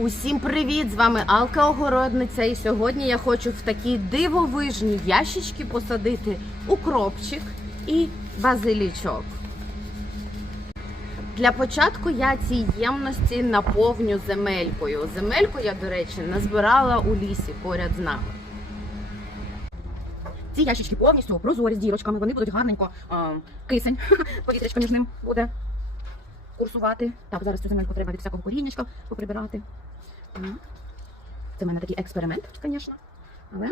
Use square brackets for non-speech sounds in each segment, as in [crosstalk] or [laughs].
Усім привіт! З вами Алка Огородниця. І сьогодні я хочу в такі дивовижні ящички посадити укропчик і базилічок. Для початку я ці ємності наповню земелькою. Земельку я, до речі, назбирала у лісі поряд з нами. Ці ящички повністю прозорі з дірочками, вони будуть гарненько а, кисень, [laughs] повітрячко між ним буде курсувати. Так, зараз цю земельку треба від всякого коріннячка поприбирати. Так. Це в мене такий експеримент, звісно. Але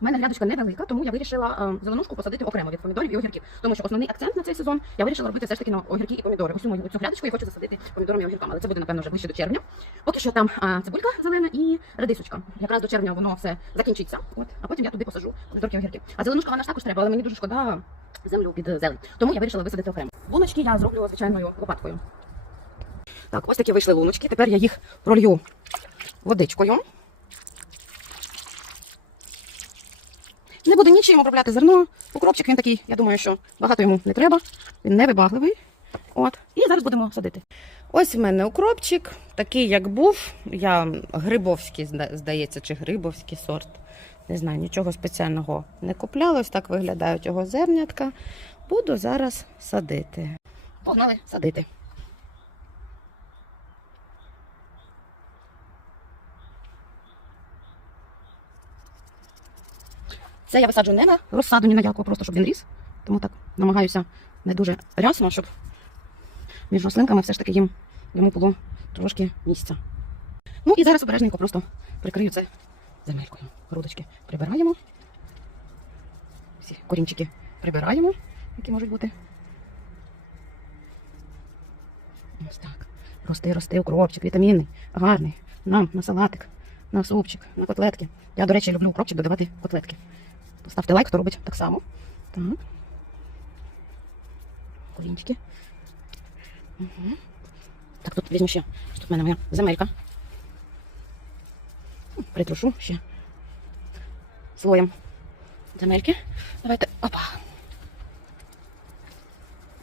в мене грядочка невелика, тому я вирішила е, зеленушку посадити окремо від помідорів і огірків. Тому що основний акцент на цей сезон я вирішила робити все ж таки на огірки і помідори. Ось мою цю грядочку я хочу засадити помідорами і огірками, але це буде, напевно, вже ближче до червня. Поки що там е, цибулька зелена і редисочка. Якраз до червня воно все закінчиться. От, а потім я туди посажу помідорки і огірки. А зеленушка вона ж також треба, але мені дуже шкода землю під зелень. Тому я вирішила висадити окремо. Луночки я зроблю звичайною лопаткою. Так, ось такі вийшли луночки. Тепер я їх пролью водичкою. Не буду нічим обробляти зерно. Укропчик він такий, я думаю, що багато йому не треба. Він невибагливий. От. І зараз будемо садити. Ось в мене укропчик, такий, як був. Я грибовський, здається, чи грибовський сорт. Не знаю, нічого спеціального не купляла. Ось так виглядають його зернятка. Буду зараз садити. Погнали садити. Це я висаджу не на розсаду, ні на яку, просто щоб він ріс. Тому так намагаюся не дуже рясно, щоб між рослинками все ж таки їм йому було трошки місця. Ну і зараз обережненько просто прикрию це земелькою. Грудочки прибираємо. Всі корінчики прибираємо, які можуть бути. Ось так. Рости, рости, укропчик, вітамінний, гарний. Нам на салатик, на супчик, на котлетки. Я, до речі, люблю укропчик додавати котлетки. Поставте лайк, хто робить так само. Так. Корінчики. Угу. Так, тут візьму ще. Тут в мене моя земелька. Притрушу ще слоєм земельки. Давайте. Опа.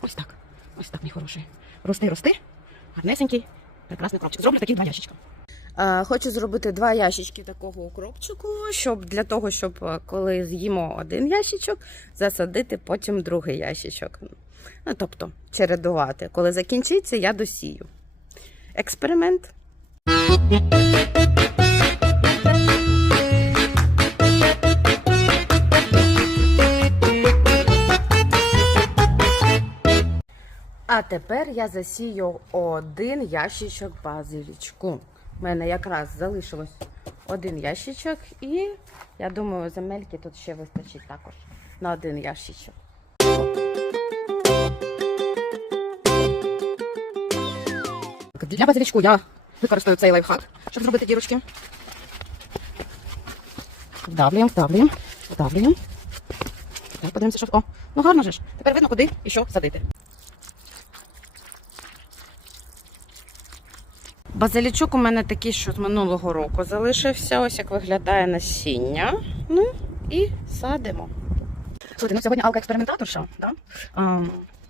Ось так. Ось так, мій хороший. Рости, рости. Гарнесенький, прекрасний кропчик. Зроблю такі два ящичка. Хочу зробити два ящички такого укропчику, щоб для того, щоб е, коли з'їмо один ящичок, засадити потім другий ящичок. Ну, тобто чередувати. Коли закінчиться, я досію. Експеримент. Тепер я засію один ящичок базилічку. У мене якраз залишилось один ящичок, і я думаю, земельки тут ще вистачить також на один ящичок. Для базилічку я використаю цей лайфхак, щоб зробити дірочки. Вдавлюємо, вдавлюємо, вдавлюємо. Так, подивимося, що. О, ну гарно же ж. Тепер видно, куди і що садити. Базилічок у мене такий, що з минулого року залишився. Ось як виглядає насіння. Ну і садимо. Слухайте, ну сьогодні алка експериментаторша. Да?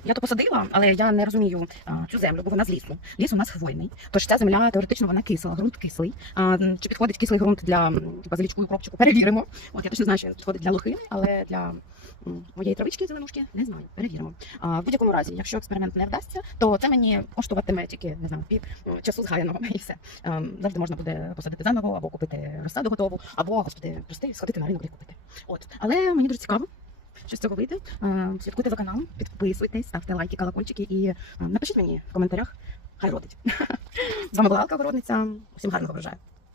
Я то посадила, але я не розумію а, цю землю, бо вона з лісу. Ліс у нас хвойний. Тож ця земля теоретично вона кисла, ґрунт кислий. А, чи підходить кислий ґрунт для базилічку і укропчику? Перевіримо. От я точно знаю, що він підходить для лохини, але для моєї травички зеленушки не знаю. Перевіримо. А, в будь-якому разі, якщо експеримент не вдасться, то це мені коштуватиме тільки не знаю пів часу згаяного [laughs] і все. Ем, завжди можна буде посадити заново, або купити розсаду готову, або господи, прости, сходити на ринок і купити. От, але мені дуже цікаво. Що з цього вийде? Слідкуйте за каналом, підписуйтесь, ставте лайки, колокольчики і напишіть мені в коментарях. Хай родить. [laughs] З вами була Алка Городниця. Усім гарного врожаю.